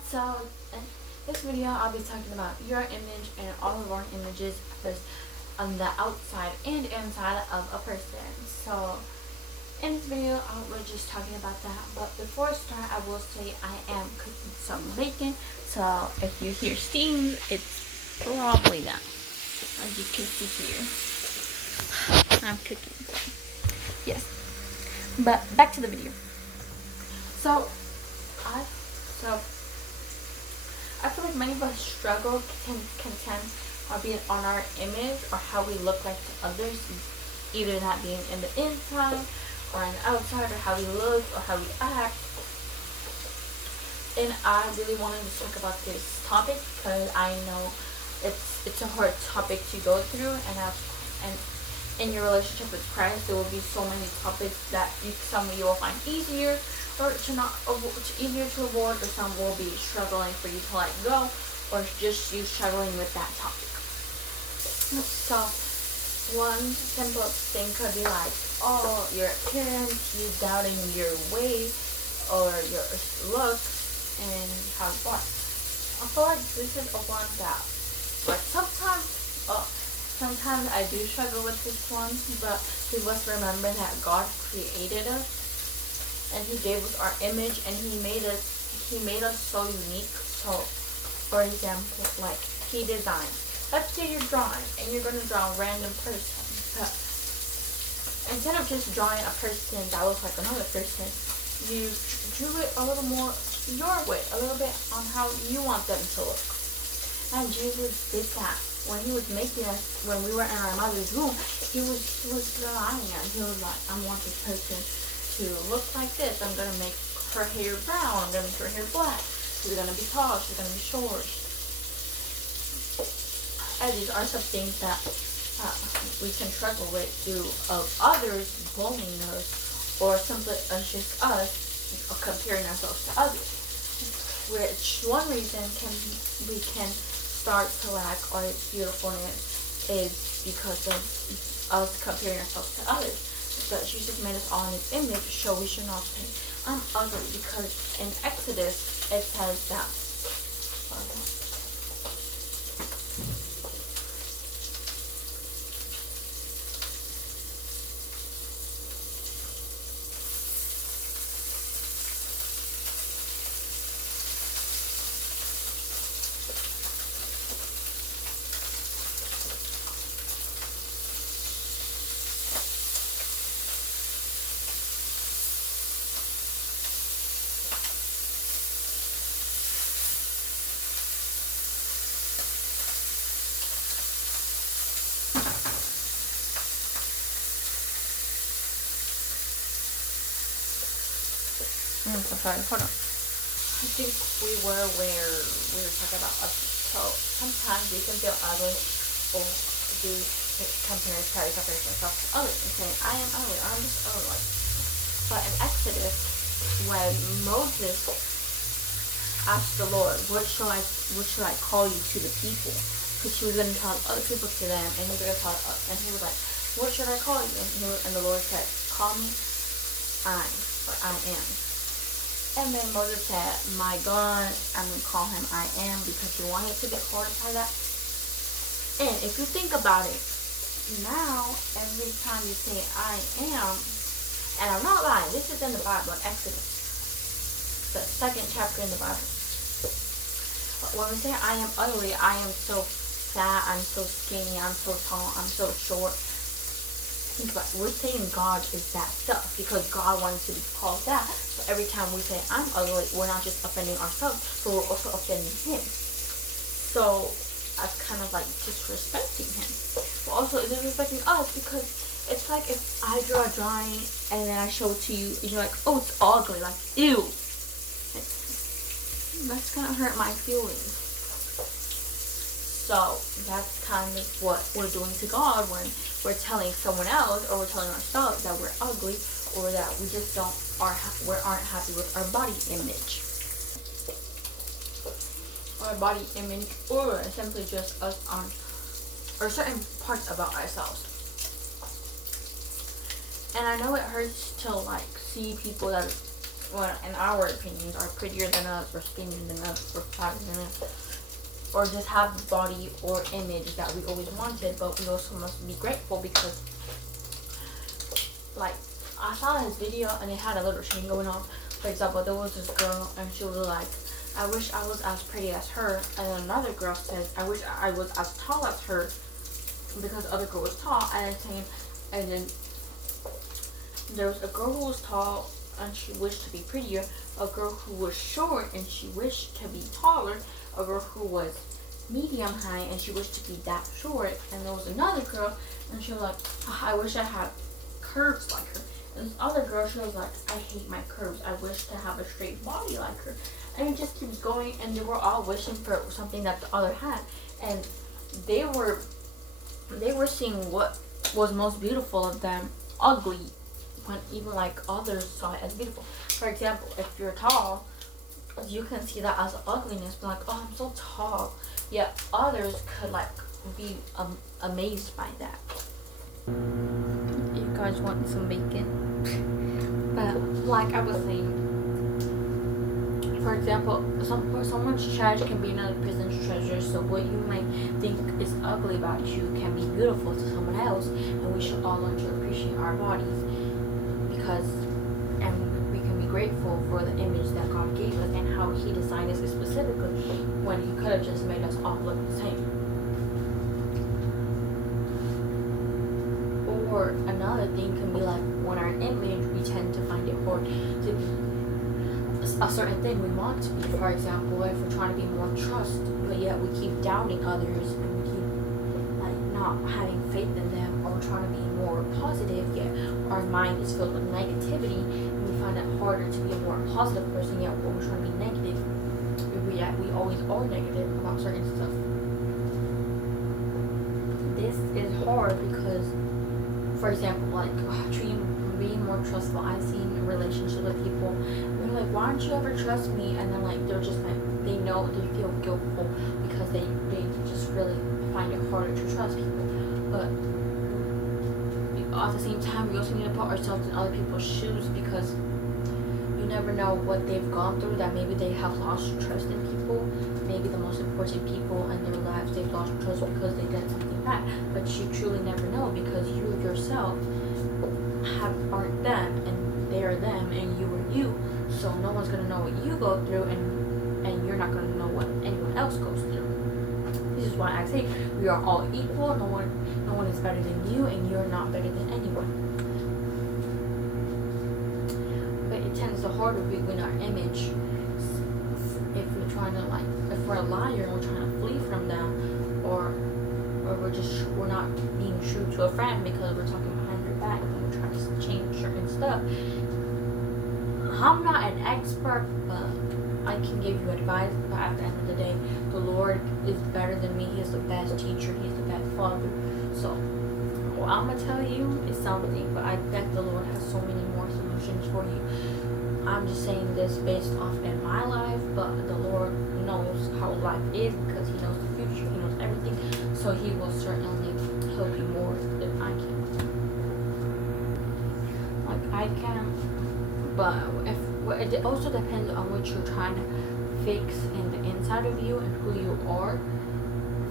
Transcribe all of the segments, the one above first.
So in this video, I'll be talking about your image and all of our images as on the outside and inside of a person. So in this video, we're just talking about that. But before I start, I will say I am cooking some bacon. So if you hear steam, it's probably that. As you can see here, I'm cooking. Yes. But back to the video. So I feel like many of us struggle to contend or being on our image or how we look like to others, either that being in the inside or in the outside, or how we look or how we act. And I really wanted to talk about this topic because I know it's a hard topic to go through, and in your relationship with Christ, there will be so many topics that some of you will find easier or easier to avoid, or some will be struggling for you to let go, or just you struggling with that topic. So one simple thing could be like, oh, your appearance, you doubting your weight or your looks and how it was. I feel like this is a one that, like, sometimes I do struggle with this one, but we must remember that God created us and He gave us our image, and He made us so unique. So, for example, like He designed. Let's say you're drawing and you're gonna draw a random person, but instead of just drawing a person that looks like another person, you drew it a little more your way, a little bit on how you want them to look. And Jesus did that. When He was making us, when we were in our mother's womb, He was drawing us. He was like, I want this person to look like this. I'm gonna make her hair brown. I'm gonna make her hair black. She's gonna be tall. She's gonna be short. And these are some things that we can struggle with due of others bullying us, or simply just us comparing ourselves to others. Which one reason we can start to lack our beautifulness is because of us comparing ourselves to others. But Jesus made us all in His image, so we should not say, I'm ugly, because in Exodus it says that. So sorry, hold on. I think we were where we were talking about us. So sometimes we can feel ugly or do compare ourselves to others and say, I am ugly, I'm just ugly. But in Exodus, when Moses asked the Lord, what shall I call you to the people? Because He was going to tell other people to them, and He was going to tell us, and He was like, what should I call you? And the Lord said, call me I am. And then Moses said, my God, I'm going to call Him I am, because He wanted to be called by that. And if you think about it, now, every time you say I am, and I'm not lying, this is in the Bible, in Exodus, the 2nd chapter in the Bible. But when we say I am ugly, I am so fat, I'm so skinny, I'm so tall, I'm so short. Think about it. We're saying God is that stuff because God wants to be called that. So every time we say I'm ugly, we're not just offending ourselves, but we're also offending Him. So that's kind of like disrespecting Him. But also it's disrespecting us, because it's like if I draw a drawing and then I show it to you and you're like, oh, it's ugly, like, ew. That's gonna hurt my feelings. So that's kind of what we're doing to God when we're telling someone else, or we're telling ourselves that we're ugly, or that we just aren't happy with our body image. Our body image, or simply just us on, or certain parts about ourselves. And I know it hurts to like see people that well, in our opinions, are prettier than us, or skinnier than us, or fatter than us, or just have the body or image that we always wanted. But we also must be grateful because, like, I saw his video and it had a little chain going on. For example, there was this girl and she was like, I wish I was as pretty as her. And then another girl says, I wish I was as tall as her, because the other girl was tall. And then there was a girl who was tall and she wished to be prettier, a girl who was short and she wished to be taller, a girl who was medium height and she wished to be that short, and there was another girl and she was like, I wish I had curves like her. And this other girl, she was like, I hate my curves, I wish to have a straight body like her. And it just keeps going, and they were all wishing for something that the other had, and they were seeing what was most beautiful of them ugly, when even like others saw it as beautiful. For example, if you're tall, you can see that as ugliness, but like, oh, I'm so tall. Yet others could like be amazed by that. You guys want some bacon? But like I was saying, for example, someone's trash can be another person's treasure. So what you may think is ugly about you can be beautiful to someone else, and we should all learn to appreciate our bodies, because and we can be grateful for the image that God gave us and how He designed us specifically, when He could have just made us all look the same. Or another thing can be like, when our image, we tend to find it hard to be a certain thing we want to be. For example, if we're trying to be more trust, but yet we keep doubting others and we keep like not having faith in them, or we're trying to be more positive, yet our mind is filled with negativity, and we find it harder to be a more positive person, yet when we're trying to be negative, we always are negative about certain stuff. This is hard because, for example, like being more trustful. I've seen relationships with people, they're like, why don't you ever trust me? And then like they're just like, they know, they feel guiltful because they just really find it harder to trust people. But at the same time, we also need to put ourselves in other people's shoes, because you never know what they've gone through, that maybe they have lost trust in people. Maybe the most important people in their lives, they've lost trust because they did something bad. But you truly never know, because you yourself aren't them, and they are them, and you are you. So no one's gonna know what you go through, and you're not gonna know what anyone else goes through. This is why I say we are all equal. No one is better than you, and you're not better than anyone. But it tends to harder win our image if we're trying to if we're a liar and we're trying to flee from them, or we're not being true to a friend because we're talking behind their back and we're trying to change certain stuff. I'm not an expert, but I can give you advice. But at the end of the day, the Lord is better than me. He is the best teacher. He's the best father. So what I'm gonna tell you is something, but I bet the Lord has so many more solutions for you. I'm just saying this based off in my life, but the Lord knows how life is, because He knows the future, He knows everything, so He will certainly help you more than I can. Like I can, but it also depends on what you're trying to fix in the inside of you and who you are.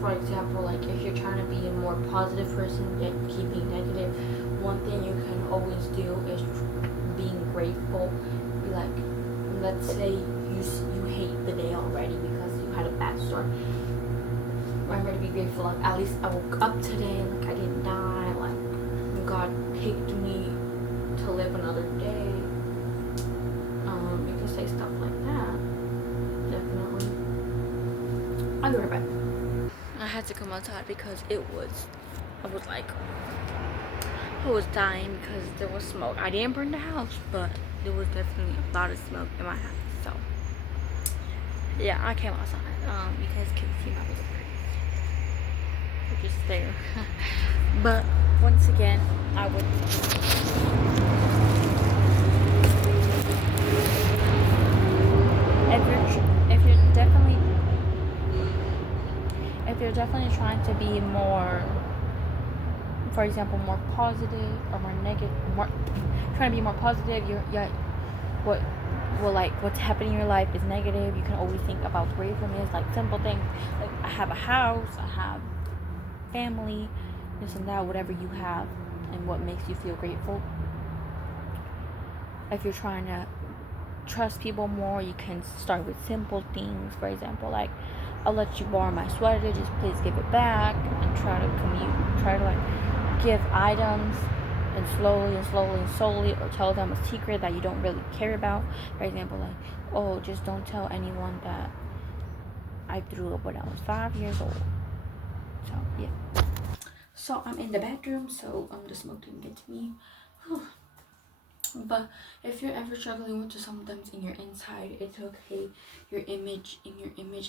For example, like if you're trying to be a more positive person yet keep being negative, one thing you can always do is being grateful. Be like, let's say you hate the day already because you had a bad start. Remember to be grateful, like at least I woke up today, like I didn't die, like God picked me to live another day. You can say stuff like that. Definitely. I'll be right back. I had to come outside because I was dying because there was smoke. I didn't burn the house, but there was definitely a lot of smoke in my house. So yeah, I came outside. You guys can see my little face, which is there. But once again, I would. If you're definitely trying to be more, for example, more positive or more negative, trying to be more positive, well, like what's happening in your life is negative, you can always think about gratefulness, like simple things, like I have a house, I have family, this and that, whatever you have and what makes you feel grateful. If you're trying to trust people more, you can start with simple things. For example, like, I'll let you borrow my sweater, just please give it back, and try to like give items, and slowly, or tell them a secret that you don't really care about. For example, like, oh, just don't tell anyone that I threw up when I was 5 years old. So yeah. So I'm in the bathroom, so the smoke didn't get to me. But if you're ever struggling with something in your inside, it's okay. In your image,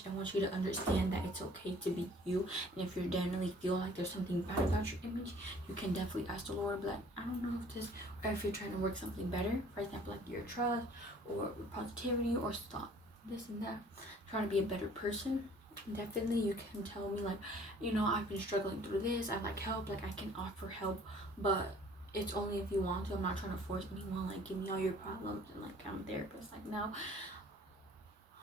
I want you to understand that it's okay to be you. And if you generally feel like there's something bad about your image, you can definitely ask the Lord, like, I don't know if this, or if you're trying to work something better, for example, like your trust or positivity or stop this and that, trying to be a better person. Definitely you can tell me, like, I've been struggling through this, I like help, like I can offer help, but it's only if you want to. I'm not trying to force anyone, like, give me all your problems and like I'm a therapist, like, no.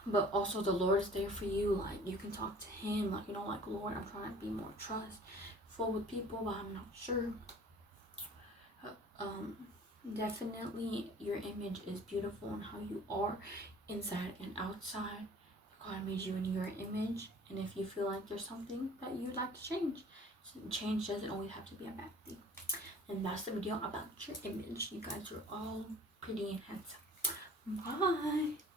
But also the Lord is there for you, like you can talk to him, like, like, Lord, I'm trying to be more trustful with people, but I'm not sure. Definitely your image is beautiful and how you are inside and outside. God made you in your image, and if you feel like there's something that you'd like to change doesn't always have to be a bad thing. And that's the video about your image. You guys are all pretty and handsome. Bye.